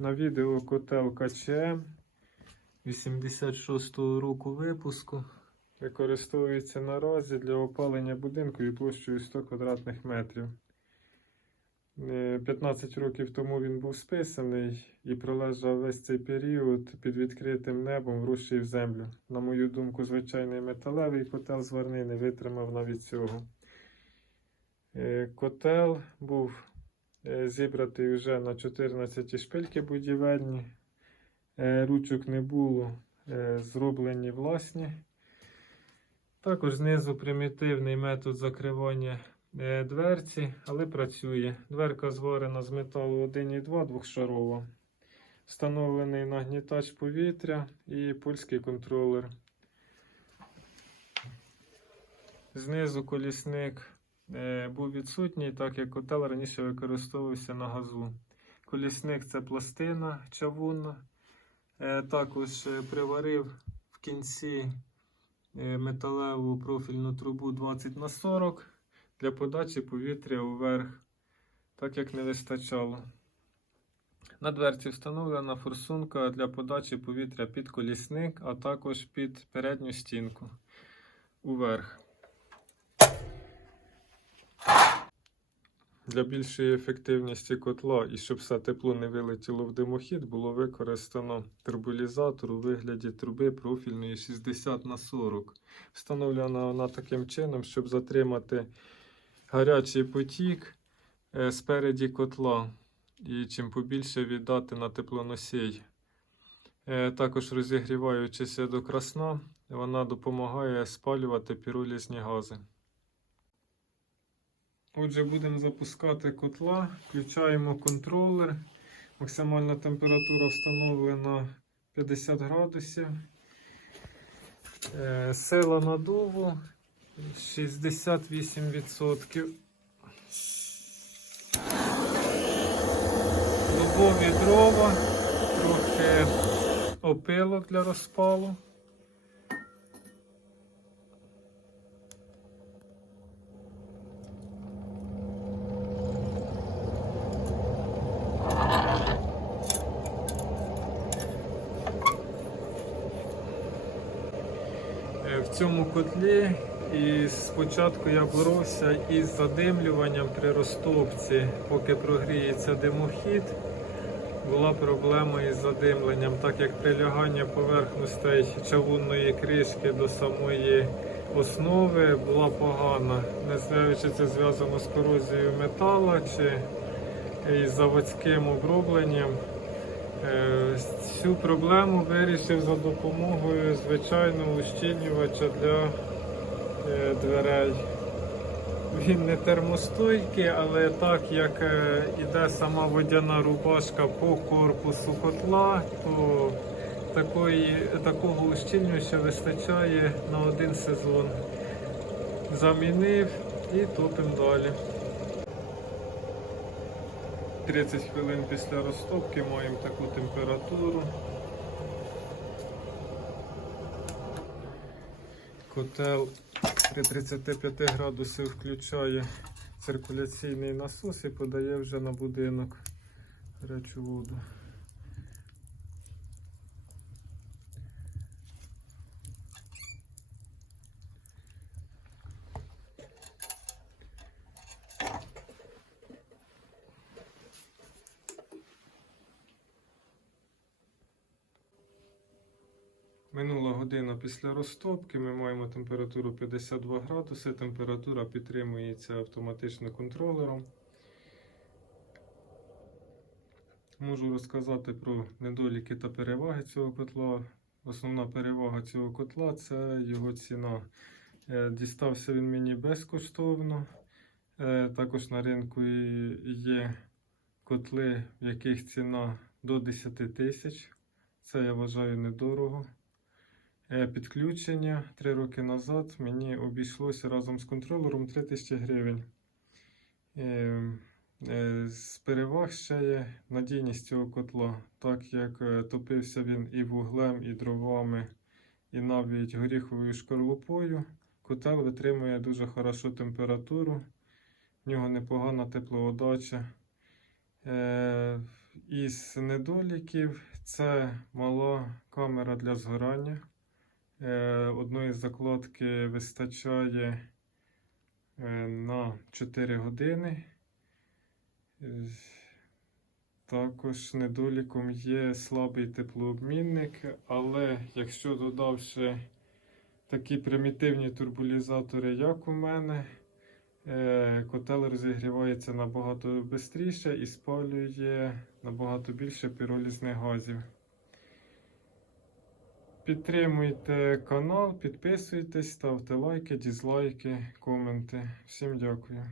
На відео котел КЧМ 86-го року випуску. Використовується наразі для опалення будинку і площею 100 квадратних метрів. Е, 15 років тому він був списаний і пролежав весь цей період під відкритим небом, вросший в землю. На мою думку, звичайний металевий котел зварний не витримав навіть цього. Е, Котел був е, зібратий вже на 14 шпильки будівельні. Е, Ручок не було, е, зроблені власні. Також знизу примітивний метод закривання дверці, але працює. Дверка зварена з металу 1,2 двохшарова. Встановлений нагнітач повітря і польський контролер. Знизу колісник був відсутній, так як котел раніше використовувався на газу. Колісник це пластина чавунна. Е, Також е, приварив в кінці е, металеву профільну трубу 20 на 40 для подачі повітря вверх, так як не вистачало. На дверці встановлена форсунка для подачі повітря під колісник, а також під передню стінку уверх. Для більшої ефективності котла і щоб все тепло не вилетіло в димохід, було використано турбулізатор у вигляді труби профільної 60 на 40. Встановлена вона таким чином, щоб затримати гарячий потік е, спереді котла і чим побільше віддати на теплоносій. Е, Також розігріваючися до красна, вона допомагає спалювати піролізні гази. Отже, будемо запускати котла, включаємо контролер. Максимальна температура встановлена 50 градусів. Сила надуву 68%. Дубові дрова, трохи опилок для розпалу. В цьому котлі і спочатку я боровся із задимлюванням при розтопці, поки прогріється димохід. Була проблема із задимленням, так як прилягання поверхностей чавунної кришки до самої основи була погана. Не знаю, чи це зв'язано з корозією метала чи із заводським обробленням. Цю проблему вирішив за допомогою звичайного ущільнювача для е, дверей. Він не термостойкий, але так як е, іде сама водяна рубашка по корпусу котла, то такої, такого ущільнювача вистачає на один сезон. Замінив і топимо далі. 30 хвилин після розтопки маємо таку температуру. Котел при 35 градусах включає циркуляційний насос і подає вже на будинок гарячу воду. Минула година після розтопки. Ми маємо температуру 52 градуси. Температура підтримується автоматично контролером. Можу розказати про недоліки та переваги цього котла. Основна перевага цього котла це його ціна. Е, Дістався він мені безкоштовно. Е, Також на ринку є котли, в яких ціна до 10 тисяч. Це я вважаю недорого. Е, Підключення 3 роки назад мені обійшлося разом з контролером 3000 гривень. Е, е, З переваг ще є надійність цього котла, так як е, топився він і вуглем, і дровами, і навіть горіховою шкарлупою. Котел витримує дуже хорошу температуру, в нього непогана теплоодача. Із недоліків це мала камера для згорання. Е, Одної закладки вистачає е, на 4 години. Е, Також недоліком є слабий теплообмінник, але якщо додавши такі примітивні турбулізатори, як у мене, котел розігрівається набагато швидше і спалює набагато більше піролізних газів. Підтримуйте канал, підписуйтесь, ставте лайки, дізлайки, коменти. Всім дякую.